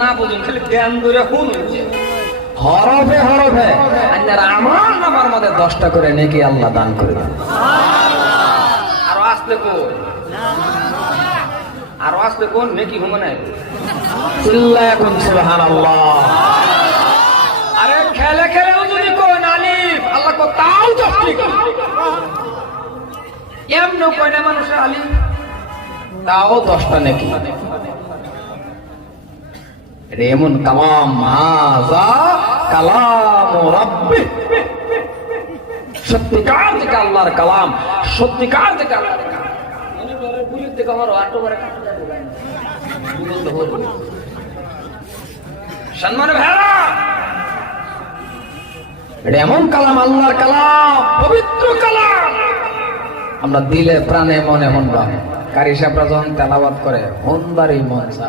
না বুঝুন খালি জ্ঞান ধরে শুনুন হরফে হরফে আমার নামার মধ্যে 10টা করে নেকি আল্লাহ দান করবেন। আরো আসলে কোন নেকি ঘুমে নাই চিল্লায় এখন সুবহানাল্লাহ। আরে খেলে খেলেও যদি কোন আলিফ আল্লাহ কো তাও জপতি এমন কোন মানুষের আলিফ তাও 10টা নেকি। এমন কালাম হাযা কালাম রাব্বি, সত্যিকার থেকে আল্লাহর কালাম, সত্যিকার থেকে আল্লাহর কালাম। মানে বলে বুঝতে থেকে আমার আটো করে কাটতে দেবেন বুঝতে হলো সম্মান ভাইরা। এমন কালাম আল্লাহর কালাম, পবিত্র কালাম। আমরা দিলে প্রাণে মনে মনবা কারি সাহেবরা যখন তেলাওয়াত করে অনবারই মন চা